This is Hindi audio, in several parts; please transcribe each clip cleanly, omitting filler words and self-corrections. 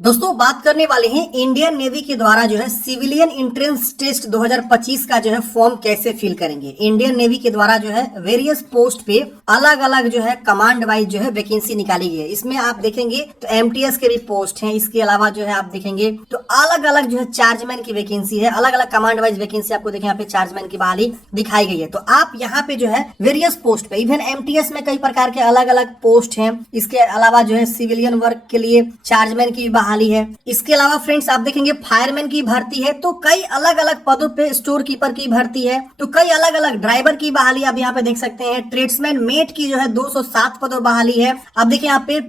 दोस्तों बात करने वाले हैं इंडियन नेवी के द्वारा जो है सिविलियन एंट्रेंस टेस्ट 2025 का जो है फॉर्म कैसे फिल करेंगे। इंडियन नेवी के द्वारा जो है वेरियस पोस्ट पे अलग अलग जो है कमांड वाइज जो है वैकेंसी निकाली गई है। इसमें आप देखेंगे तो एमटीएस के भी पोस्ट हैं। इसके अलावा जो है आप देखेंगे तो अलग अलग जो है चार्जमैन की वैकेंसी है। अलग अलग कमांड वाइज वैकेंसी आपको देखें यहाँ पे चार्जमैन की बहाली दिखाई गई है। तो आप यहाँ पे जो है वेरियस पोस्ट पे इवन एमटीएस में कई प्रकार के अलग अलग पोस्ट हैं। इसके अलावा जो है सिविलियन वर्क के लिए चार्जमैन की बहाली है। इसके अलावा फ्रेंड्स आप देखेंगे फायरमैन की भर्ती है। तो कई अलग अलग पदों पे स्टोर कीपर की भर्ती है। तो कई अलग अलग ड्राइवर की बहाली आप यहाँ पे देख सकते हैं। ट्रेड्समैन मेट की जो है 207 पदों बहाली है। आप देखिए यहाँ पे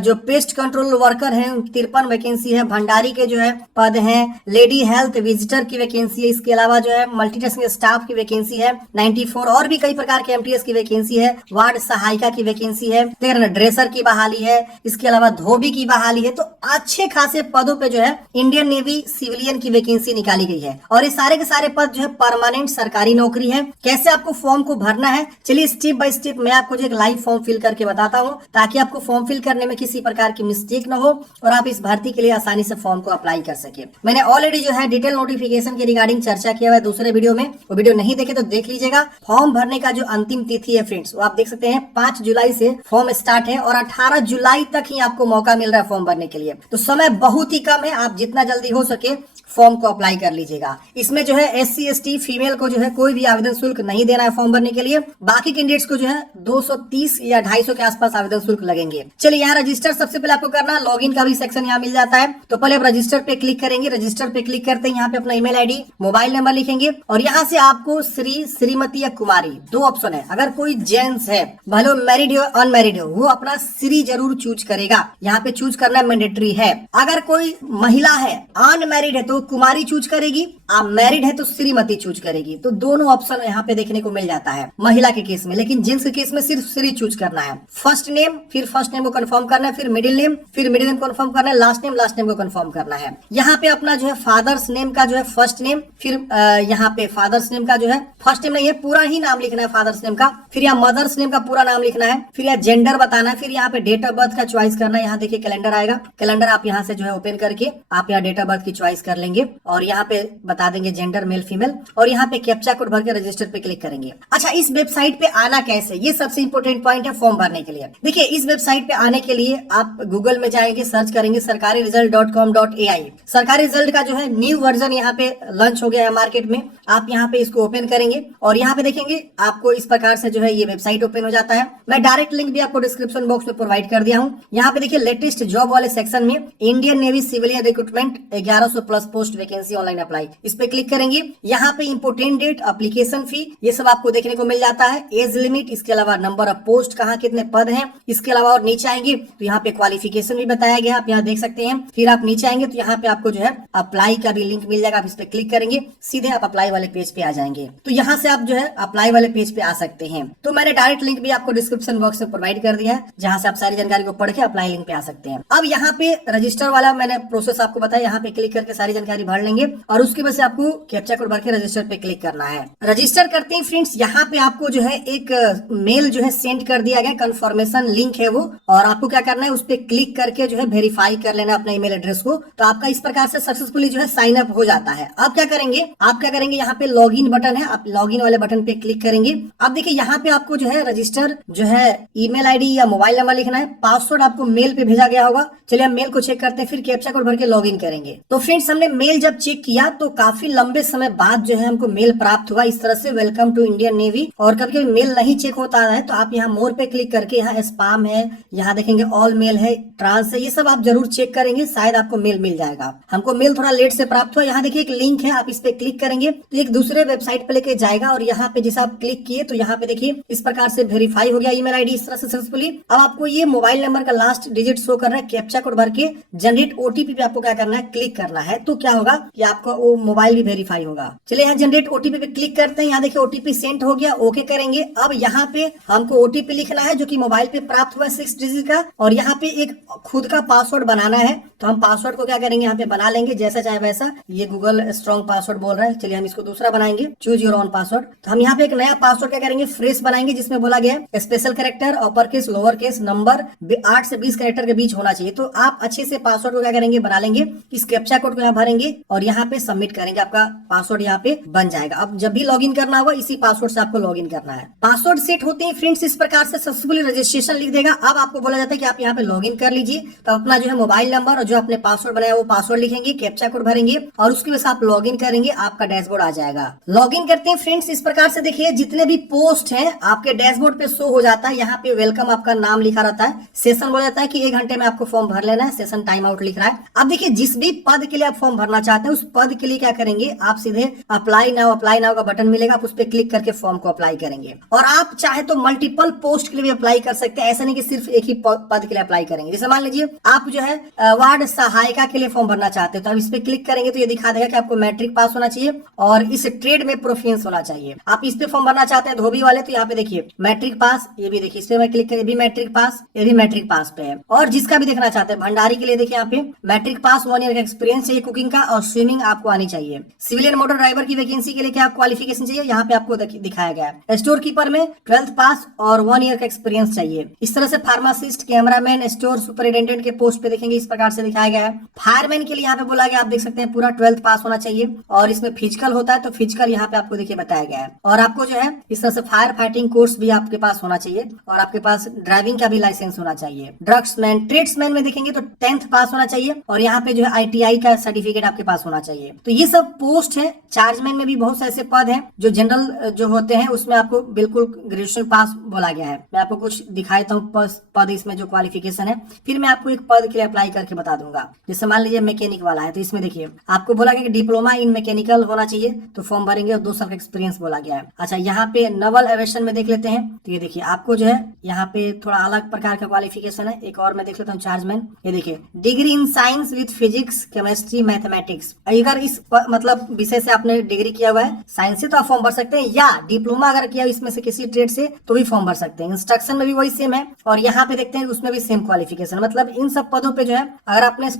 जो पेस्ट कंट्रोल वर्कर है 53 वैकेंसी है। भंडारी के जो है पद है। लेडी हेल्थ विजिटर की वैकेंसी है। इसके अलावा जो है मल्टीटास्किंग स्टाफ की वैकेंसी है 94 और भी कई प्रकार के एमटीएस की वैकेंसी है। वार्ड सहायिका की वैकेंसी है। ड्रेसर की बहाली है। इसके अलावा धोबी की बहाली है। तो अच्छे खासे पदों पे जो है इंडियन नेवी सिविलियन की वैकेंसी निकाली गई है और ये सारे के सारे पद जो है परमानेंट सरकारी नौकरी है। कैसे आपको फॉर्म को भरना है चलिए स्टेप बाय स्टेप मैं आपको जो एक लाइव फॉर्म फिल करके बताता हूं ताकि आपको फॉर्म फिल करने में किसी प्रकार की मिस्टेक ना हो और आप इस भर्ती के लिए आसानी से फॉर्म को अप्लाई कर सके। मैंने ऑलरेडी जो है डिटेल नोटिफिकेशन के रिगार्डिंग चर्चा किया हुआ है दूसरे वीडियो में। वो वीडियो नहीं देखे तो देख लीजिएगा। फॉर्म भरने का जो अंतिम तिथि है फ्रेंड्स वो आप देख सकते हैं 5 जुलाई से फॉर्म स्टार्ट है और 18 जुलाई तक ही आपको मौका मिल रहा है फॉर्म भरने के लिए। तो समय बहुत ही कम है। आप जितना जल्दी हो सके फॉर्म को अप्लाई कर लीजिएगा। इसमें जो है एससी एसटी फीमेल को जो है कोई भी आवेदन शुल्क नहीं देना है फॉर्म भरने के लिए। बाकी कैंडिडेट्स को जो है 230 या 250 के आसपास आवेदन शुल्क लगेंगे। चलिए यहाँ रजिस्टर सबसे पहले आपको करना है। लॉगिन का भी सेक्शन यहाँ मिल जाता है। तो पहले आप रजिस्टर पे क्लिक करेंगे। रजिस्टर पे क्लिक करते हैं यहाँ पे अपना ईमेल आईडी मोबाइल नंबर लिखेंगे और यहाँ से आपको श्री श्रीमती या कुमारी 2 ऑप्शन है। अगर कोई जेंट्स है भले मैरिड हो अनमैरिड हो वो अपना श्री जरूर चूज करेगा। यहाँ पे चूज करना मैंडेटरी है। अगर कोई महिला है अनमैरिड है तो कुमारी चूज करेगी। आप मैरिड है तो श्रीमती चूज करेगी। तो दोनों ऑप्शन यहाँ पे देखने को मिल जाता है महिला के केस में। लेकिन जेंट्स के केस में सिर्फ श्री चूज करना है। फर्स्ट नेम फिर फर्स्ट नेम को कंफर्म करना है। फिर मिडिल नेम कंफर्म करना है। लास्ट नेम को कंफर्म करना है। यहाँ पे अपना जो है फादर्स नेम का जो है फर्स्ट नेम फिर यहाँ पे फादर्स नेम का जो है फर्स्ट नेम नहीं है पूरा ही नाम लिखना है फादर्स नेम का। फिर यहाँ मदर्स नेम का पूरा नाम लिखना है। फिर यहाँ जेंडर बताना है। फिर यहाँ पे डेट ऑफ बर्थ का चॉइस करना है। यहाँ देखिए कैलेंडर आएगा। कैलेंडर आप यहाँ से जो है ओपन करके आप यहाँ डेट ऑफ बर्थ की चॉइस कर लेंगे और यहाँ पे बता देंगे जेंडर मेल फीमेल और यहाँ पे कैप्चा कोड भर के रजिस्टर पे क्लिक करेंगे। अच्छा इस वेबसाइट पे आना कैसे ये सबसे इंपॉर्टेंट पॉइंट है फॉर्म भरने के लिए। देखिए इस वेबसाइट पे आने के लिए आप गूगल में जाएंगे सर्च करेंगे sarkariresult.com.ai। सरकारी रिजल्ट का जो है न्यू वर्जन यहाँ पे लॉन्च हो गया है मार्केट में। आप यहाँ पे इसको ओपन करेंगे और यहाँ पे देखेंगे आपको इस प्रकार से जो है ये वेबसाइट ओपन हो जाता है। मैं डायरेक्ट लिंक भी आपको डिस्क्रिप्शन बॉक्स में प्रोवाइड कर दिया हूँ। यहाँ पे देखिए लेटेस्ट जॉब वाले सेक्शन में Indian navy civilian recruitment 1100 plus post vacancy online apply इस पे क्लिक करेंगे। यहाँ पे इंपोर्टेंट डेट एप्लीकेशन फी ये सब आपको देखने को मिल जाता है। एज लिमिट इसके अलावा नंबर ऑफ पोस्ट कहाँ कितने पद हैं इसके अलावा और नीचे आएंगे तो यहाँ पे क्वालिफिकेशन भी बताया गया आप यहाँ देख सकते हैं। फिर आप नीचे आएंगे तो यहाँ पे आपको जो है अप्लाई का भी लिंक मिल जाएगा। आप इस पे क्लिक करेंगे सीधे आप अप्लाई वाले पेज पे आ जाएंगे। तो यहाँ से आप जो है अप्लाई वाले पेज पे आ सकते हैं। तो मैंने डायरेक्ट लिंक भी आपको डिस्क्रिप्शन बॉक्स में प्रोवाइड कर दिया है जहाँ से आप सारी जानकारी को पढ़ के अप्लाई लिंक पे आ सकते हैं। अब यहाँ पे रजिस्टर वाला मैंने प्रोसेस आपको बताया। यहाँ पे क्लिक करके सारी जानकारी भर लेंगे और उसके बाद से आपको कैप्चा कोड भर के रजिस्टर पे क्लिक करना है। रजिस्टर करते ही फ्रेंड्स यहाँ पे आपको जो है एक मेल जो है सेंड कर दिया गया कंफर्मेशन लिंक है वो और आपको क्या करना है उस पे क्लिक करके जो है वेरीफाई कर लेना अपना ईमेल एड्रेस को। तो आपका इस प्रकार से सक्सेसफुली जो है साइन अप हो जाता है। अब क्या करेंगे यहाँ पे लॉगिन बटन है। आप लॉगिन वाले बटन पे क्लिक करेंगे। अब देखिए यहाँ पे आपको जो है रजिस्टर जो है ईमेल आईडी या मोबाइल नंबर लिखना है। पासवर्ड आपको मेल पे भेजा गया होगा। चलिए हम मेल को चेक करते हैं फिर कैप्चा कोड भर के लॉगिन करेंगे। तो फ्रेंड्स हमने मेल जब चेक किया तो काफी लंबे समय बाद जो है हमको मेल प्राप्त हुआ इस तरह से वेलकम टू इंडियन नेवी। और कभी कभी मेल नहीं चेक होता है तो आप यहाँ मोर पे क्लिक करके यहाँ स्पैम है यहाँ देखेंगे ऑल मेल है ट्रांस है ये सब आप जरूर चेक करेंगे शायद आपको मेल मिल जाएगा। हमको मेल थोड़ा लेट से प्राप्त हुआ। यहाँ देखिए एक लिंक है आप इस पे क्लिक करेंगे तो एक दूसरे वेबसाइट पे लेके जाएगा और यहाँ पे जैसा आप क्लिक किए तो यहाँ पे देखिए इस प्रकार से वेरीफाई हो गया ईमेल आईडी इस तरह से सक्सेसफुली। अब आपको ये मोबाइल नंबर का लास्ट डिजिट शो कर रहा है। कैप्चा कोड भर के जनरेट ओटीपी पे आपको क्या करना है क्लिक करना है। तो क्या होगा कि आपका वो मोबाइल भी वेरीफाई होगा। चलिए यहाँ जनरेट ओटीपी पे क्लिक करते हैं। यहाँ देखिए ओटीपी सेंड हो गया ओके करेंगे। अब यहाँ पे हमको ओटीपी लिखना है जो कि मोबाइल पे प्राप्त हुआ 6 डिजिट का और यहाँ पे एक खुद का पासवर्ड बनाना है। तो हम पासवर्ड को क्या करेंगे यहाँ पे बना लेंगे जैसा चाहे वैसा। ये गूगल स्ट्रॉन्ग पासवर्ड बोल रहा है। चलिए हम इसको दूसरा बनाएंगे चूज योर ओन पासवर्ड। तो हम यहाँ पे एक नया पासवर्ड क्या करेंगे फ्रेश बनाएंगे जिसमें बोला गया special character upper case lower case number 8 से 20 कैरेक्टर के बीच होना चाहिए। तो आप अच्छे से से पासवर्ड को क्या करेंगे, बना लेंगे, इस कैप्चा कोड को यहाँ भरेंगे और यहाँ पे सबमिट करेंगे, आपका पासवर्ड यहाँ पे बन जाएगा। अब जब भी लॉगिन करना होगा इसी पासवर्ड से आपको लॉगिन करना है। पासवर्ड सेट होते हैं फ्रेंड्स इस प्रकार से सक्सेसफुली रजिस्ट्रेशन लिख देगा। अब आपको बोला जाता है कि आप यहाँ पे लॉगिन कर लीजिए, तो अपना जो है मोबाइल नंबर और जो आपने पासवर्ड बनाया वो पासवर्ड लिखेंगे, कैप्चा कोड भरेंगे और उसके बाद आप लॉगिन करेंगे, आपका डैशबोर्ड आ जाएगा। लॉगिन करते हैं फ्रेंड्स इस प्रकार से, देखिए जितने भी पोस्ट हैं आपके डैशबोर्ड पे शो हो जाता है। यहाँ पे वेलकम आपका नाम लिखा रहता है, सेशन बोला जाता है कि 1 घंटे में आपको फॉर्म भर लेना है, सेशन टाइम आउट लिख रहा है। अब देखिए जिस भी पद के लिए आप फॉर्म भरना चाहते हैं उस पद के लिए क्या करेंगे, आप सीधे अप्लाई नाउ का बटन मिलेगा, आप उस पर क्लिक करके फॉर्म को अप्लाई करेंगे। और आप चाहे तो मल्टीपल पोस्ट के लिए भी अप्लाई कर सकते हैं, ऐसा नहीं कि सिर्फ एक ही पद के लिए अप्लाई करेंगे। जैसे मान लीजिए आप जो है वार्ड सहायिका के लिए फॉर्म भरना चाहते हैं, तो आप इस पे क्लिक करेंगे तो ये दिखा देगा कि आपको मैट्रिक पास होना चाहिए और इस ट्रेड में प्रोफिशिएंसी होना चाहिए। आप इस पे फॉर्म भरना चाहते हैं धोबी वाले, तो यहाँ पे देखिए मैट्रिक पास, ये भी देखिए इस पे मैं क्लिक करें, ये भी मैट्रिक पास, ये भी मैट्रिक पास पे है। और जिसका भी देखना चाहते हैं भंडारी के लिए देखिए यहाँ पे मैट्रिक पास, 1 ईयर का एक्सपीरियंस चाहिए कुकिंग का और स्विमिंग आपको आनी चाहिए। सिविलियन मोटर ड्राइवर की वैकेंसी के लिए क्या क्वालिफिकेशन चाहिए, यहाँ पे आपको दिखाया गया है। स्टोर कीपर में 12th पास और 1 ईयर का एक्सपीरियंस चाहिए। इस तरह से फार्मासिस्ट, कैमरामैन, स्टोर सुपरिटेंडेंट के पोस्ट पे देखेंगे इस प्रकार से दिखाया गया है। फायरमैन के लिए यहाँ पे बोला गया, आप देख सकते हैं पूरा 12th पास होना चाहिए और इसमें फिजिकल होता है, तो फिजिकल यहाँ पे आपको देखिए बताया गया है। और आपको जो है इस तरह से फायर फाइटिंग कोर्स भी आपके पास होना चाहिए और आपके पास ड्राइविंग का भी लाइसेंस होना चाहिए। ड्रग्समैन, ट्रेड्समैन में देखेंगे तो 10th पास होना चाहिए और यहाँ पे जो है ITI का सर्टिफिकेट आपके पास होना चाहिए। तो ये सब पोस्ट है। चार्जमैन में भी बहुत से ऐसे पद हैं जो जनरल जो होते हैं, उसमें आपको बिल्कुल ग्रेजुएशन पास बोला गया है। मैं आपको कुछ दिखा देता हूँ पद इसमें जो क्वालिफिकेशन है, फिर मैं आपको एक पद के लिए अप्लाई करके बता दूंगा। जैसे मान लीजिए मैकेनिक वाला है, तो इसमें देखिए आपको बोला गया कि डिप्लोमा इन मैकेनिकल होना चाहिए, तो फॉर्म भरेंगे और 2 साल का एक्सपीरियंस बोला गया है। अच्छा, यहाँ पे नवल एविएशन में देख लेते हैं, तो ये देखिए आपको जो है यहाँ पे थोड़ा अलग प्रकार का क्वालिफिकेशन है। एक और मैं देख लेता हूँ चार्जमैन, ये देखिए degree in science with physics, chemistry, mathematics. अगर इस मतलब विषय से आपने डिग्री किया हुआ है साइंस से, तो आप फॉर्म भर सकते हैं, या डिप्लोमा अगर किया इसमें से किसी ट्रेड से तो भी फॉर्म भर सकते हैं। इंस्ट्रक्शन में भी वही सेम है और यहाँ पे देखते हैं उसमें भी सेम क्वालिफिकेशन। मतलब इन सब पदों पे जो है अगर आपने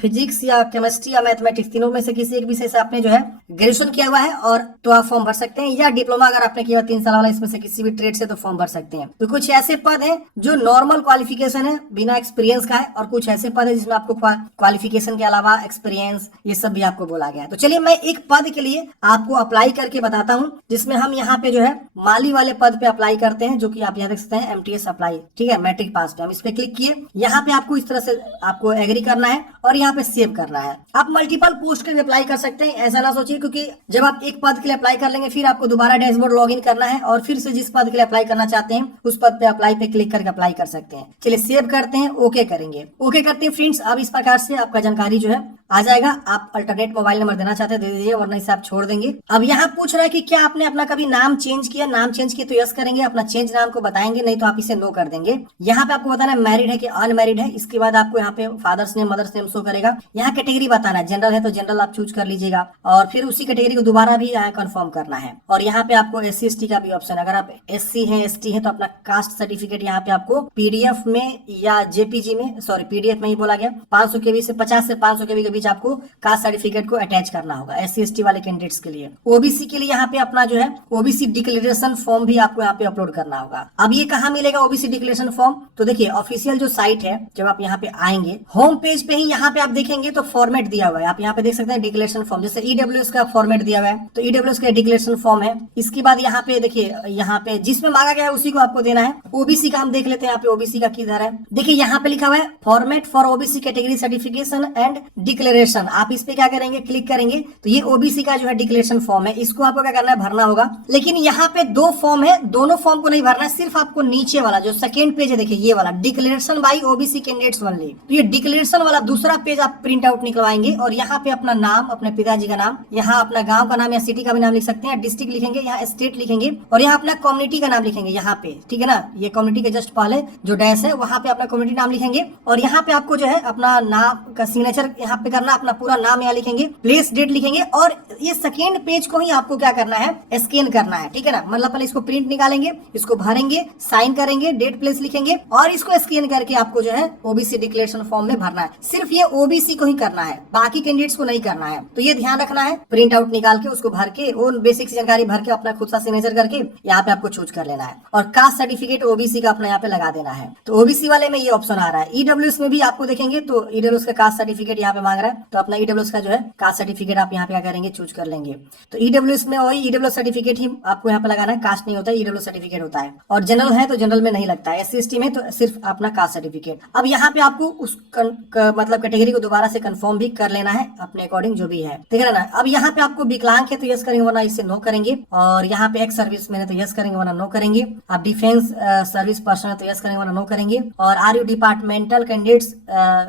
फिजिक्स या केमिस्ट्री या मैथमेटिक्स तीनों में से किसी एक विषय से आपने जो है ग्रेजुएशन किया हुआ है और तो आप फॉर्म भर सकते हैं, या डिप्लोमा अगर आपने किया 3 साल वाला इसमें से किसी भी ट्रेड से तो फॉर्म भर सकते हैं। तो कुछ ऐसे पद है जो नॉर्मल क्वालिफिकेशन है बिना एक्सपीरियंस का है, और कुछ ऐसे पद है जिसमें आपको क्वालिफिकेशन के अलावा एक्सपीरियंस ये सब भी आपको बोला गया है। तो चलिए मैं एक पद के लिए आपको अप्लाई करके बताता हूँ, जिसमें हम यहाँ पे जो है माली वाले पद पे अप्लाई करते हैं, जो कि आप यहाँ देख सकते हैं MTS अप्लाई, ठीक है, मैट्रिक पास पे। हम इस पे क्लिक किए, यहाँ पे आपको इस तरह से आपको एग्री करना है और यहाँ पे सेव करना है। आप मल्टीपल पोस्ट के लिए अप्लाई कर सकते हैं, ऐसा ना सोचिए, क्योंकि जब आप एक पद के लिए अप्लाई कर लेंगे फिर आपको दोबारा डैशबोर्ड लॉगिन करना है और फिर से जिस पद के लिए अप्लाई करना चाहते हैं उस पद पे अप्लाई पे क्लिक करके अप्लाई कर सकते हैं। चलिए सेव करते हैं, ओके करेंगे, ओके करते हैं फ्रेंड्स। अब इस प्रकार से आपका जानकारी जो है आ जाएगा। आप अल्टरनेट मोबाइल नंबर देना चाहते हैं दे दीजिए, वरना इसे आप छोड़ देंगे। अब यहाँ पूछ रहा है कि क्या आपने अपना कभी नाम चेंज किया, नाम चेंज किया तो यस करेंगे, अपना चेंज नाम को बताएंगे, नहीं तो आप इसे नो कर देंगे। यहाँ पे आपको बताना है मैरिड है कि अनमैरिड है। इसके बाद आपको यहाँ पे father's name, mother's name show करेगा। यहाँ कैटेगरी बताना है, जनरल है तो जनरल आप चूज कर लीजिएगा और फिर उसी कैटेगरी को दोबारा भी यहाँ कंफर्म करना है। और यहाँ पे आपको SC ST का भी ऑप्शन, अगर आप SC है ST है तो अपना कास्ट सर्टिफिकेट यहाँ पे आपको PDF में या JPG में, सॉरी PDF में ही बोला गया, 500 KB से 50 से 500 KB के बीच आपको कास्ट सर्टिफिकेट को अटैच करना होगा SC ST वाले कैंडिडेट्स के लिए। OBC के लिए यहाँ पे अपना जो है OBC डिक्लेरेशन फॉर्म भी आपको यहाँ पे अपलोड करना होगा। अब ये कहाँ मिलेगा OBC डिक्लेरेशन फॉर्म, तो देखिए ऑफिशियल जो साइट है, जब आप यहाँ पे आएंगे होम पेज पे ही यहाँ पे आप देखेंगे तो फॉर्मेट दिया हुआ है। आप यहाँ पे देख सकते हैं डिक्लेरेशन फॉर्म, जैसे EWS का फॉर्मेट दिया हुआ है तो EWS का डिक्लेरेशन फॉर्म है। इसके बाद यहाँ पे देखिए, यहाँ पे जिसमें मांगा गया है उसी को आपको देना है। OBC का हम देख लेते हैं, यहाँ पे OBC का किधर है, देखिए यहाँ पे लिखा हुआ है format for OBC category certification and declaration. आप इस पे क्या करेंगे, क्लिक करेंगे तो ये OBC का जो है डिक्लेरेशन फॉर्म है, इसको आपको क्या करना है, भरना होगा। लेकिन यहाँ पे 2 फॉर्म है, दोनों फॉर्म को नहीं भरना है, सिर्फ आपको नीचे वाला जो सेकेंड पेज है, देखिए ये वाला declaration by OBC candidates only, तो ये डिक्लेरेशन वाला दूसरा पेज आप प्रिंट आउट निकलवाएंगे और यहाँ पे अपना नाम, अपने पिताजी का नाम, यहाँ अपना गांव का नाम या सिटी का भी नाम लिख सकते हैं, डिस्ट्रिक्ट लिखेंगे, यहाँ स्टेट लिखेंगे और यहाँ अपना कम्युनिटी का नाम लिखेंगे यहाँ पे, ठीक है ना, ये कम्युनिटी के जस्ट पहले जो डैश है वहाँ पे अपना कम्युनिटी नाम लिखेंगे और यहाँ पे आपको जो है अपना नाम का सिग्नेचर यहाँ पे करना, अपना पूरा नाम यहाँ लिखेंगे, प्लेस डेट लिखेंगे और ये सेकेंड पेज को ही आपको क्या करना है, स्कैन करना है, ठीक है ना। मतलब पहले इसको प्रिंट निकालेंगे, इसको भरेंगे, साइन करेंगे, डेट प्लेस लिखेंगे और इसको स्कैन करके आपको जो है ओबीसी डिक्लेरेशन फॉर्म में भरना है। सिर्फ ये ओबीसी को ही करना है, बाकी कैंडिडेट्स को नहीं करना है, तो ये ध्यान रखना है। प्रिंट आउट निकाल के उसको भर के वो बेसिक जानकारी भर के अपना खुद सा सिग्नेचर करके यहाँ पे आपको चूज कर लेना है और कास्ट सर्टिफिकेट ओबीसी का अपना यहाँ पे लगा देना है। तो ओबीसी वाले में ये ऑप्शन आ रहा है। ईडब्ल्यूएस में भी आपको देखेंगे तो ईडब्ल्यूएस का कास्ट सर्टिफिकेट यहाँ पे मांग रहा है, तो अपना ईडब्ल्यूएस का जो है कास्ट सर्टिफिकेट आप यहाँ पे क्या करेंगे, चूज कर लेंगे। तो ईडब्ल्यूएस में वही ईडब्ल्यूएस सर्टिफिकेट ही आपको यहाँ पे लगाना है, कास्ट नहीं होता है, ईडब्ल्यूएस सर्टिफिकेट होता है। और जनरल है तो जनरल में नहीं लगता है, SC/ST में तो सिर्फ अपना कास्ट सर्टिफिकेट। अब यहाँ पे आपको उस मतलब कैटेगरी को दोबारा से कंफर्म भी कर लेना है अपने अकॉर्डिंग जो भी है, ठीक है ना। अब यहाँ पे आपको विकलांग है तो यस करेंगे वरना इसे नो करेंगे, और यहाँ पे एक्स सर्विस मैंने तो यस करेंगे वरना नो करेंगे। आप डिफेंस सर्विस पर्सन है तो यस करेंगे वरना नो करेंगे। और are you departmental candidates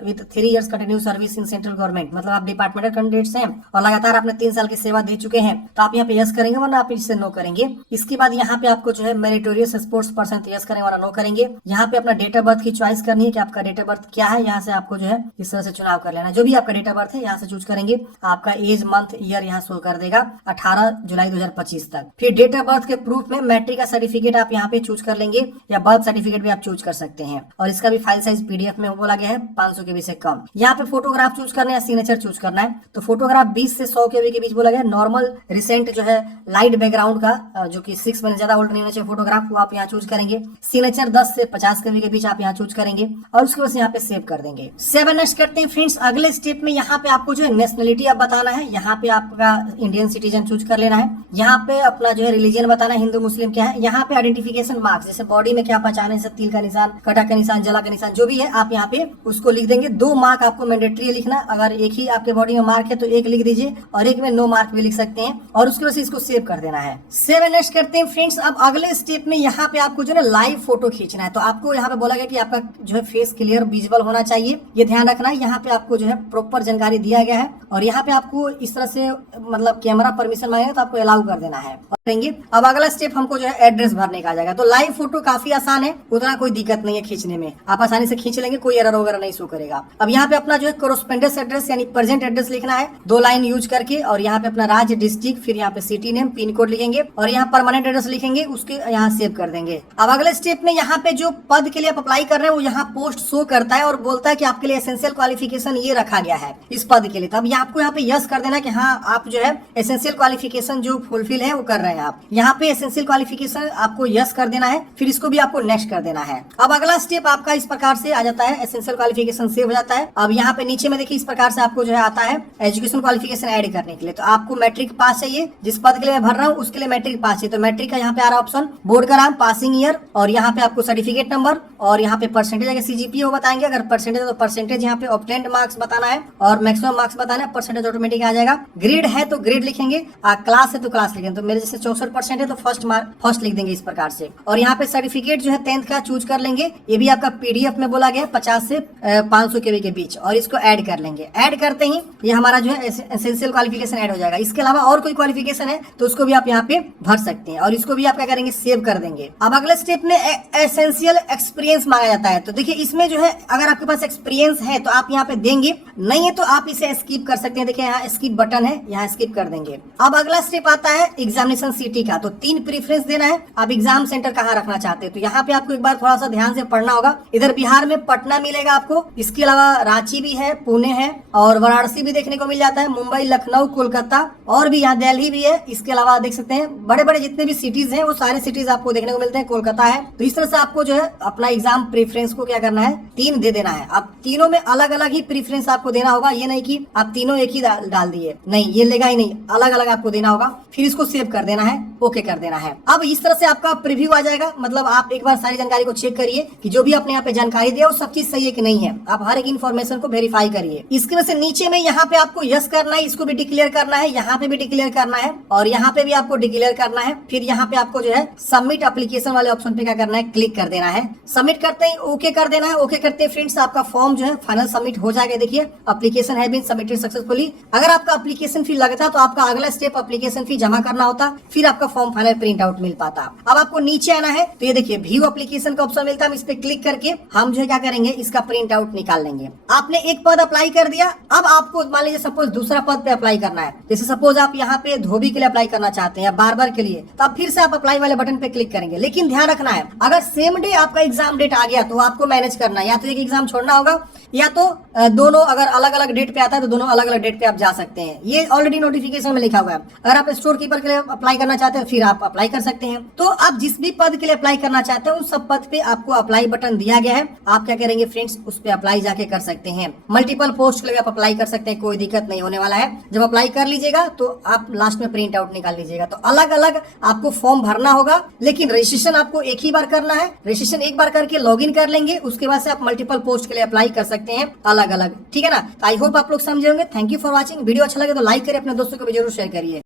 with 3 years continue service in central government, मतलब आप डिपार्टमेंटल कैंडिडेट्स हैं और लगातार आपने 3 साल की सेवा दे चुके हैं तो आप यहाँ पे यस करेंगे वरना आप इससे नो करेंगे। इसके बाद यहाँ पे आपको जो है मेरिटोरियस स्पोर्ट्स पर्सन तो यस करेंगे वरना नो करेंगे। यहाँ पे अपना डेट ऑफ बर्थ की चॉइस करनी है कि आपका डेट ऑफ बर्थ क्या है, यहाँ से आपको जो है इस तरह से चुनाव कर लेना। जो भी आपका डेट ऑफ बर्थ है यहाँ से चूज करेंगे, आपका एज मंथ ईयर यहाँ शो कर देगा 18 जुलाई 2025 तक। फिर डेट ऑफ बर्थ के प्रूफ में मैट्रिक का सर्टिफिकेट आप यहाँ पे चूज कर लेंगे या बर्थ सर्टिफिकेट भी आप चूज कर सकते हैं, और इसका भी फाइल साइज PDF में बोला गया है 500 KB से कम। यहाँ पे फोटोग्राफ चूज करना है, सिग्नेचर चूज करना है, तो फोटोग्राफ 20 से 100 KB के बीच बोला गया है। नॉर्मल रिसेंट जो है लाइट बैकग्राउंड का जो कि 6 में ज्यादा ओल्ड नहीं होना चाहिए फोटोग्राफ, वो आप यहाँ चूज करेंगे। सिग्नेचर 10 से 50 KB के बीच आप यहाँ चूज करेंगे और उसके बाद यहाँ पे सेव कर देंगे। सेव नेक्स्ट करते हैं फ्रेंड्स। अगले स्टेप में यहाँ पे आपको जो है नेशनलिटी आप बताना है, यहाँ पे आपका इंडियन सिटीजन चूज कर लेना है। यहाँ पे अपना जो है रिलीजन बताना है, हिंदू मुस्लिम क्या है। यहाँ पे आइडेंटिफिकेशन मार्क्स जैसे बॉडी में क्या पहचान है, जैसे तिल का निशान, कटा का निशान, जला का निशान, जो भी है आप यहाँ पे उसको लिख देंगे। 2 मार्क आपको मैंडेटरी लिखना, अगर एक ही आपके बॉडी में मार्क है तो 1 लिख दीजिए और एक में नो मार्क भी लिख सकते हैं, और उसके बाद इसको सेव कर देना है। सेव नेक्स्ट करते हैं फ्रेंड्स। अब अगले स्टेप में यहाँ पे आपको जो है लाइव फोटो खींचना है, तो आपको यहाँ पे बोला गया कि आपका जो है फेस क्लियर विजिबल होना चाहिए, ये ध्यान रखना है। यहाँ पे आपको जो है प्रॉपर जानकारी दिया गया है और यहाँ पे आपको इस तरह से मतलब कैमरा परमिशन मांगेगा तो आपको अलाउ कर देना है। अब अगला स्टेप हमको जो है एड्रेस भरने का आ जाएगा। तो लाइव फोटो काफी आसान है, उतना कोई दिक्कत नहीं है खींचने में, आप आसानी से खींच लेंगे, कोई एरर वगैरह नहीं शो करेगा। अब यहाँ पे अपना जो है कोरोस्पोंडेंस एड्रेस यानी प्रेजेंट एड्रेस लिखना है 2 लाइन यूज करके, और यहाँ पे अपना राज्य, डिस्ट्रिक्ट, फिर यहाँ पे सिटी नेम, पिन कोड लिखेंगे और यहाँ परमानेंट एड्रेस लिखेंगे, उसके यहाँ सेव कर देंगे। अब अगले स्टेप में यहाँ पे जो पद के लिए आप अप्लाई कर रहे हैं वो यहाँ पोस्ट शो करता है और बोलता है कि आपके लिए एसेंशियल क्वालिफिकेशन ये रखा गया है इस पद के लिए। तो अब आपको यहाँ पे यस कर देना कि हाँ आप जो है एसेंशियल क्वालिफिकेशन जो फुलफिल है वो कर रहे हैं आप। यहाँ पे एसेंशियल क्वालिफिकेशन आपको यस कर देना है, फिर इसको भी आपको नेक्स्ट कर देना है। अब अगला स्टेप आपका इस प्रकार से आ जाता है, एसेंशियल क्वालिफिकेशन सेव हो जाता है। अब यहाँ पे नीचे में देखिए इस प्रकार से आपको जो है आता है एजुकेशन क्वालिफिकेशन ऐड करने के लिए। तो आपको मैट्रिक पास चाहिए, जिस पद के लिए मैं भर रहा हूँ उसके लिए मैट्रिक पास चाहिए, तो मैट्रिक का यहाँ पे आ रहा है ऑप्शन, बोर्ड का नाम, पासिंग ईयर, और यहाँ पे आपको सर्टिफिकेट नंबर और यहाँ पे परसेंटेज अगर CGPA वो बताएंगे, अगर परसेंटेज तो परसेंटेज यहाँ पे ऑब्टेन्ड मार्क्स बताना है और मैक्सिमम मार्क्स बताना है, परसेंटेज ऑटोमेटिक आ जाएगा। ग्रेड है तो ग्रेड लिखेंगे, क्लास है तो क्लास लिखेंगे, तो मेरे जैसे 64% है तो फर्स्ट लिख देंगे इस प्रकार से। और यहाँ पे सर्टिफिकेट जो है 10th का चूज कर लेंगे, ये भी आपका PDF में बोला गया 50 से 500 KB के बीच, और इसको ऐड कर लेंगे। ऐड करते ही ये हमारा जो है एसेंशियल क्वालिफिकेशन ऐड हो जाएगा। इसके अलावा और कोई क्वालिफिकेशन है तो उसको भी आप यहाँ पे भर सकते हैं और इसको भी आप क्या करेंगे, सेव कर देंगे। अब अगले स्टेप में एसेंशियल एक्सपीरियंस मांगा जाता है, तो देखिए इसमें जो है अगर आपके पास एक्सपीरियंस है तो आप यहाँ पे देंगे, नहीं है तो आप इसे स्किप कर सकते हैं। देखिए यहाँ स्किप बटन है, यहाँ स्किप कर देंगे। अब अगला स्टेप आता है एग्जामिनेशन सिटी का, तो 3 प्रेफरेंस देना है। आप एग्जाम सेंटर कहाँ रखना चाहते हैं, तो यहाँ पे आपको एक बार थोड़ा सा ध्यान से पढ़ना होगा। इधर बिहार में पटना मिलेगा आपको, इसके अलावा रांची भी है, पुणे है और वाराणसी भी देखने को मिल जाता है, मुंबई, लखनऊ, कोलकाता और भी यहाँ दिल्ली भी है। इसके अलावा देख सकते हैं बड़े बड़े जितने भी सिटीज हैं वो सारे सिटीज आपको देखने को मिलते हैं, कोलकाता है। तो इस तरह से आपको जो है अपना एग्जाम प्रेफरेंस को क्या करना है, 3 दे देना है। अब तीनों में अलग अलग ही प्रेफरेंस आपको देना होगा, ये नहीं कि आप तीनों एक ही डाल दिए, नहीं ये लेगा ही नहीं, अलग अलग आपको देना होगा। फिर इसको सेव कर देना है, ओके कर देना है। अब इस तरह से आपका प्रीव्यू आ जाएगा, मतलब आप एक बार सारी जानकारी को चेक करिए कि जो भी आपने यहाँ पे जानकारी दिया वो सब चीज सही है कि नहीं है। आप हर एक इन्फॉर्मेशन को वेरीफाई करिए। इसके वजह से नीचे में यहाँ पे आपको यस करना है, इसको भी डिक्लेयर करना है, यहाँ पे भी डिक्लेयर करना है और यहाँ पे भी आपको डिक्लेयर करना है। फिर यहाँ पे आपको जो है सबमिट एप्लीकेशन वाले ऑप्शन पे क्या करना है, क्लिक कर देना है। सबमिट करते ही ओके कर देना है। ओके करते हैं फ्रेंड्स आपका फॉर्म जो है फाइनल सबमिट हो जाएगा। देखिए एप्लीकेशन है बीन सबमिटेड सक्सेसफुली। अगर आपका एप्लीकेशन फी लगता तो आपका अगला स्टेप एप्लीकेशन फी जमा करना होता, फिर आपका फॉर्म फाइनल प्रिंट आउट मिल पाता। अब आपको नीचे आना है तो ये देखिए व्यू एप्लीकेशन का ऑप्शन मिलता है, हम इस पे क्लिक करके हम जो है क्या करेंगे, इसका प्रिंट आउट निकाल लेंगे। आपने एक पद अप्लाई कर दिया दिया। अब आपको मान लीजिए सपोज दूसरा पद पे अप्लाई करना है, जैसे सपोज आप यहाँ पे धोबी के लिए अप्लाई करना चाहते हैं या बार्बर के लिए, तो आप फिर से आप अप्लाई वाले बटन पे क्लिक करेंगे। लेकिन ध्यान रखना है, अगर सेम डे आपका एग्जाम डेट आ गया तो आपको मैनेज करना है, या तो एक एग्जाम छोड़ना होगा या तो दोनों अगर अलग अलग डेट पे आता है तो दोनों अलग अलग डेट पे आप जा सकते हैं। ये ऑलरेडी नोटिफिकेशन में लिखा हुआ है। अगर आप स्टोर कीपर के लिए अप्लाई करना चाहते हैं फिर आप अप्लाई कर सकते हैं। तो आप जिस भी पद के लिए अप्लाई करना चाहते हैं उन सब पद पे आपको अप्लाई बटन दिया गया है। आप क्या करेंगे फ्रेंड्स, उस पे अप्लाई जाके कर सकते हैं। मल्टीपल पोस्ट के लिए आप अप्लाई कर सकते हैं, कोई दिक्कत नहीं होने वाला है। जब अप्लाई कर लीजिएगा तो आप लास्ट में प्रिंट आउट निकाल लीजिएगा। तो अलग अलग आपको फॉर्म भरना होगा, लेकिन रजिस्ट्रेशन आपको एक ही बार करना है। रजिस्ट्रेशन एक बार करके लॉग इन कर लेंगे, उसके बाद से आप मल्टीपल पोस्ट के लिए अप्लाई कर सकते हैं अलग अलग। ठीक है ना। आई होप आप लोग समझे होंगे। Thank you for watching. Video अच्छा लगे तो लाइक करिए, अपने दोस्तों को भी जरूर शेयर करिए।